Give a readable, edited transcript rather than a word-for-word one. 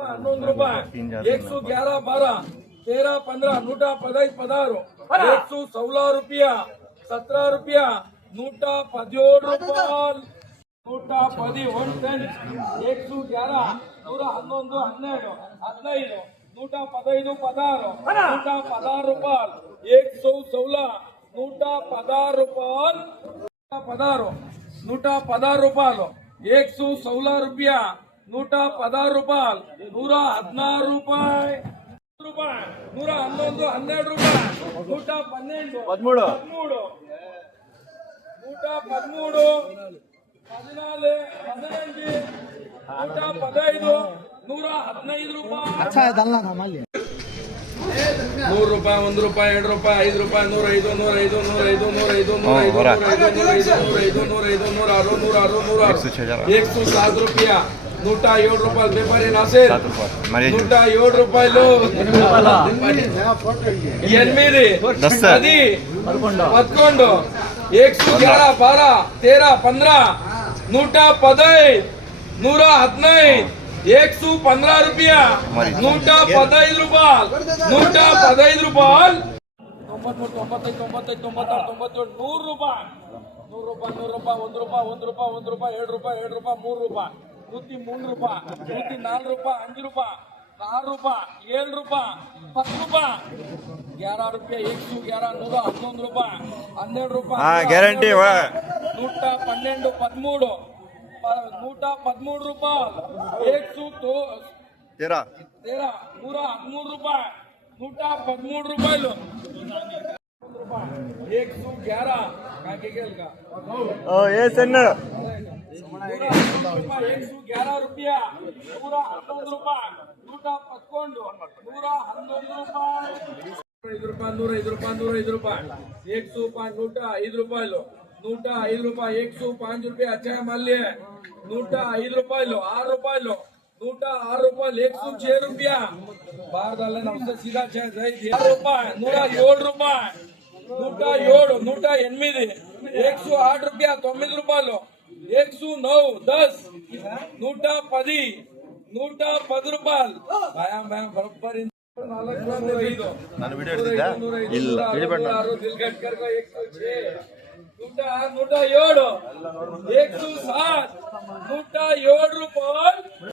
₹11 111 12 13 15 115 16 ₹116 ₹17 ₹117 110 110 111 111 12 15 16 116 ₹116 116 ₹116 ₹116 ₹116 ₹116 ₹116 ₹111 ₹112 113 अच्छा है दलना था मान लिया ₹100 ₹1 ₹2 ₹5 ₹105 105 105 105 ₹107 व्यापारी नासिर ₹107 8 10 11 111 12 13 15 115 115 ₹115 115 ₹115 95 95 96 97 100 ₹100 ₹1 ₹1 ₹2 ₹1 ₹2 ₹3 ₹103 ₹104 ₹5 ₹6 ₹7 ₹10 ₹11 111 ಗ್ಯಾರಂಟಿ ₹112 13 तेरा ₹113 ₹111 ये सन्न ₹105 अच्छा है मान लिए ₹105 ₹6 ₹106 बाहर डालना उससे सीधा ₹6 ₹107 ₹107 108 ₹9 10 ₹110 ₹110 ಬರೋಬ್ಬರ್ ನಾನು ವಿಡಿಯೋ ಹಿಡಿದಿದ್ದೆ ಇಲ್ಲ ಹಿಡಿಬೇಡ ₹107 107 ₹107